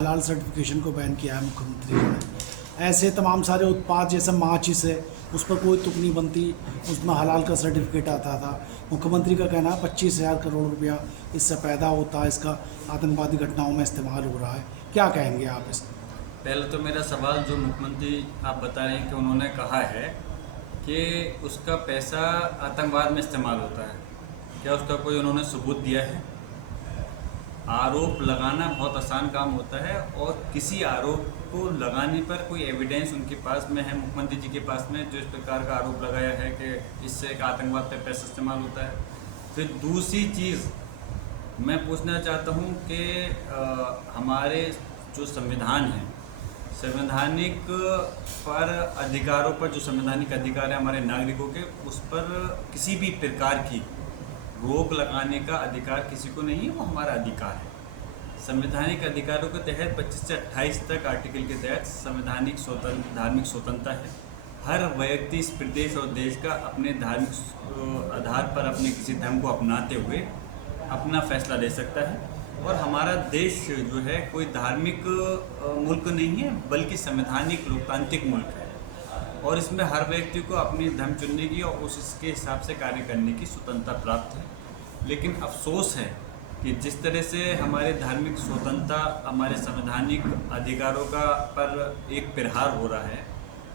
हलाल सर्टिफिकेशन को बैन किया है मुख्यमंत्री जी ने। ऐसे तमाम सारे उत्पाद जैसे माचिस है, उस पर कोई तुक नहीं बनती, उसमें हलाल का सर्टिफिकेट आता था। मुख्यमंत्री का कहना है 25,000 करोड़ रुपया इससे पैदा होता है, इसका आतंकवादी घटनाओं में इस्तेमाल हो रहा है। क्या कहेंगे आप इस? पहले तो मेरा सवाल, जो मुख्यमंत्री आप बता रहे हैं कि उन्होंने कहा है कि उसका पैसा आतंकवाद में इस्तेमाल होता है, क्या उसका कोई उन्होंने सबूत दिया है? आरोप लगाना बहुत आसान काम होता है और किसी आरोप को लगाने पर कोई एविडेंस उनके पास में है, मुख्यमंत्री जी के पास में, जो इस प्रकार का आरोप लगाया है कि इससे एक आतंकवाद पे पैसा इस्तेमाल होता है। फिर दूसरी चीज़ मैं पूछना चाहता हूँ कि हमारे जो संविधान है, संवैधानिक पर अधिकारों पर, जो संवैधानिक अधिकार है हमारे नागरिकों के, उस पर किसी भी प्रकार की रोक लगाने का अधिकार किसी को नहीं है, वो हमारा अधिकार है। संवैधानिक अधिकारों के तहत 25 से 28 तक आर्टिकल के तहत संवैधानिक धार्मिक स्वतंत्रता है। हर व्यक्ति इस प्रदेश और देश का अपने धार्मिक आधार पर अपने किसी धर्म को अपनाते हुए अपना फैसला ले सकता है। और हमारा देश जो है कोई धार्मिक मुल्क नहीं है, बल्कि संवैधानिक लोकतांत्रिक मुल्क है, और इसमें हर व्यक्ति को अपनी धर्म चुनने की और उसके हिसाब से कार्य करने की स्वतंत्रता प्राप्त है। लेकिन अफसोस है कि जिस तरह से हमारे धार्मिक स्वतंत्रता, हमारे संवैधानिक अधिकारों का पर एक प्रहार हो रहा है,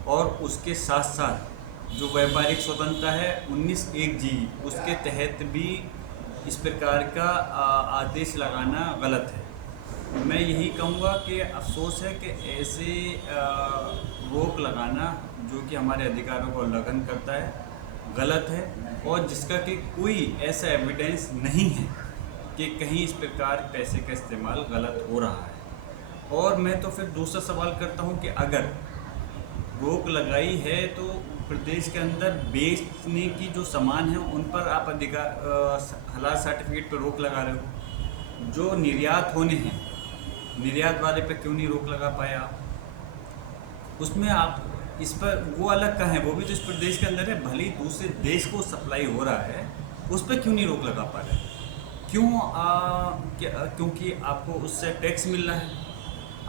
और उसके साथ साथ जो व्यापारिक स्वतंत्रता है 19(1)(g, उसके तहत भी इस प्रकार का आदेश लगाना गलत है। मैं यही कहूँगा कि अफसोस है कि ऐसे रोक लगाना जो कि हमारे अधिकारों का उल्लंघन करता है, गलत है, और जिसका कि कोई ऐसा एविडेंस नहीं है कि कहीं इस प्रकार पैसे का इस्तेमाल गलत हो रहा है। और मैं तो फिर दूसरा सवाल करता हूँ कि अगर रोक लगाई है तो प्रदेश के अंदर बेचने की जो सामान है उन पर आप हलाल सर्टिफिकेट पर रोक लगा रहे हो। जो निर्यात होने हैं, निर्यात वाले पे क्यों नहीं रोक लगा पाए आप? उसमें आप इस पर वो अलग का है, वो भी तो इस प्रदेश के अंदर है, भले ही दूसरे देश को सप्लाई हो रहा है, उस पर क्यों नहीं रोक लगा पा रहे? क्यों? क्योंकि आपको उससे टैक्स मिल रहा है।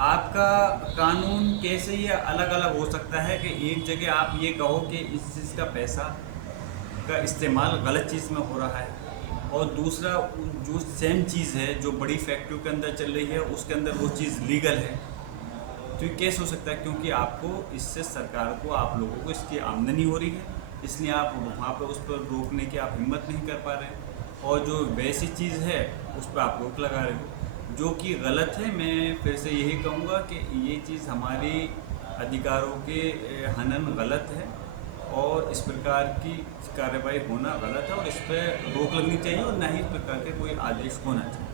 आपका कानून कैसे ये अलग अलग हो सकता है कि एक जगह आप ये कहो कि इस चीज़ का पैसा का इस्तेमाल गलत चीज़ में हो रहा है, और दूसरा जो सेम चीज़ है जो बड़ी फैक्ट्रियों के अंदर चल रही है उसके अंदर वो चीज़ लीगल है। तो ये कैसे हो सकता है? क्योंकि आपको इससे, सरकार को, आप लोगों को इसकी आमदनी हो रही है, इसलिए आप वहाँ पर उस पर रोकने की आप हिम्मत नहीं कर पा रहे, और जो वैसी चीज़ है उस पर आप रोक लगा रहे हो, जो कि गलत है। मैं फिर से यही कहूँगा कि ये चीज़ हमारे अधिकारों के हनन गलत है, और इस प्रकार की कार्रवाई होना गलत है, और इस पर रोक लगनी चाहिए, और ना ही इस प्रकार के कोई आदेश होना चाहिए।